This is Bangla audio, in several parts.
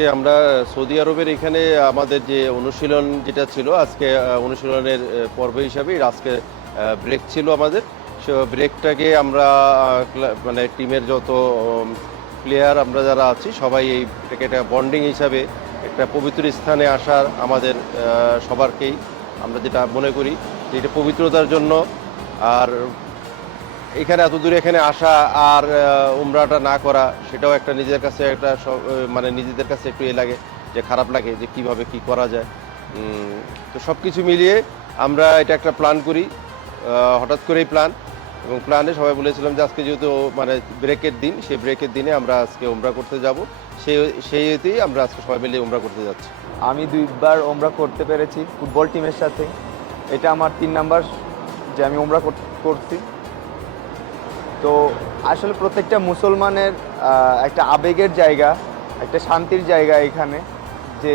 আজকে আমরা সৌদি আরবের এখানে আমাদের যে অনুশীলন যেটা ছিল, আজকে অনুশীলনের পর্ব হিসাবেই আজকে ব্রেক ছিল আমাদের। সে ব্রেকটাকে আমরা মানে টিমের যত প্লেয়ার আমরা যারা আছি, সবাই এই একটা বন্ডিং হিসাবে একটা পবিত্র স্থানে আসার আমাদের সবারকেই আমরা যেটা মনে করি যে এটা পবিত্রতার জন্য। আর এখানে এত দূরে এখানে আসা আর উমরাটা না করা, সেটাও একটা নিজের কাছে একটা মানে নিজেদের কাছে একটু এ লাগে, যে খারাপ লাগে যে কীভাবে কি করা যায়। তো সব কিছু মিলিয়ে আমরা এটা একটা প্ল্যান করি হঠাৎ করেই প্ল্যান এবং প্ল্যানে সবাই বলেছিলাম যে আজকে যেহেতু মানে ব্রেকের দিন, সেই ব্রেকের দিনে আমরা আজকে উমরা করতে যাব। সেই সেই ইয়েতেই আমরা আজকে সবাই মিলে উমরা করতে যাচ্ছি। আমি দুইবার ওমরা করতে পেরেছি, ফুটবল টিমের সাথে। এটা আমার তিন নাম্বার যে আমি ওমরা করছি। তো আসলে প্রত্যেকটা মুসলমানের একটা আবেগের জায়গা, একটা শান্তির জায়গা এখানে যে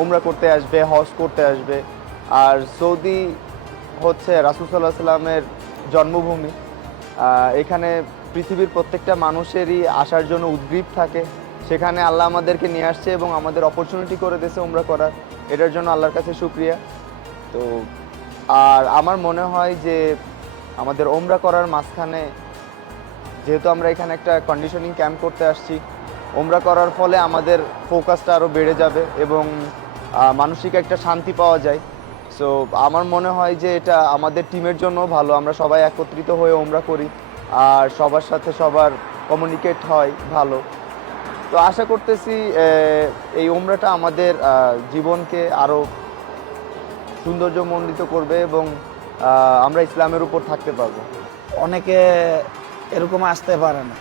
ওমরা করতে আসবে, হজ করতে আসবে। আর সৌদি হচ্ছে রাসুল সাল্লাহ সাল্লামের জন্মভূমি। এখানে পৃথিবীর প্রত্যেকটা মানুষেরই আসার জন্য উদ্গ্রীব থাকে। সেখানে আল্লাহ আমাদেরকে নিয়ে আসছে এবং আমাদের অপরচুনিটি করে দিয়েছে ওমরা করার। এটার জন্য আল্লাহর কাছে শুক্রিয়া। তো, আর আমার মনে হয় যে আমাদের ওমরা করার মাঝখানে যেহেতু আমরা এখানে একটা কন্ডিশনিং ক্যাম্প করতে আসছি, ওমরা করার ফলে আমাদের ফোকাসটা আরও বেড়ে যাবে এবং মানসিক একটা শান্তি পাওয়া যায়। সো আমার মনে হয় যে এটা আমাদের টিমের জন্য ভালো, আমরা সবাই একত্রিত হয়ে ওমরা করি, আর সবার সাথে সবার কমিউনিকেট হয় ভালো। তো আশা করতেছি এই ওমরাটা আমাদের জীবনকে আরও সৌন্দর্যমণ্ডিত করবে এবং আমরা ইসলামের উপর থাকতে পারব। অনেকে এরকম আসতে পারে না।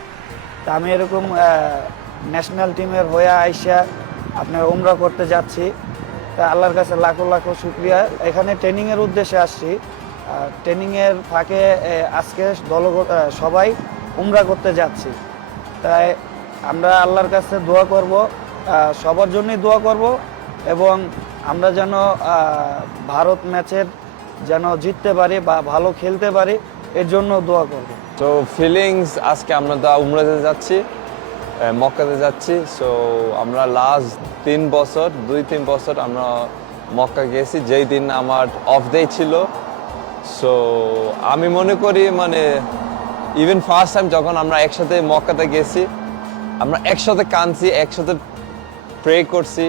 তা আমি এরকম ন্যাশনাল টিমের হয়ে আইসা আপনার উমরা করতে যাচ্ছি। তা আল্লাহর কাছে লাখো লাখো শুক্রিয়া। এখানে ট্রেনিংয়ের উদ্দেশ্যে আসছি। ট্রেনিংয়ের ফাঁকে আজকে দল সবাই উমরা করতে যাচ্ছি। তাই আমরা আল্লাহর কাছে দোয়া করব সবার জন্যই দোয়া করব এবং আমরা যেন ভারত ম্যাচের যেন জিততে পারি বা ভালো খেলতে পারি, এর জন্য দোয়া করব। তো ফিলিংস আজকে আমরা দা উমরাতে যাচ্ছি মক্কাতে যাচ্ছি। সো আমরা লাস্ট তিন বছর, দুই তিন বছর আমরা মক্কা গেছি যেই দিন আমার অফ ডে ছিল। সো আমি মনে করি মানে ইভেন ফার্স্ট টাইম যখন আমরা একসাথে মক্কাতে গেছি, আমরা একসাথে কাঁদছি, একসাথে প্রে করছি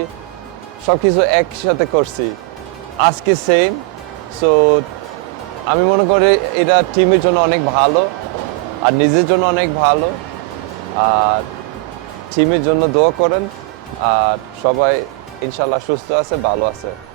সব কিছু একসাথে করছি। আজকে সেম সো আমি মনে করি এটা টিমের জন্য অনেক ভালো আর নিজের জন্য অনেক ভালো। আর টিমের জন্য দোয়া করেন। আর সবাই ইনশাল্লাহ সুস্থ আছে, ভালো আছে।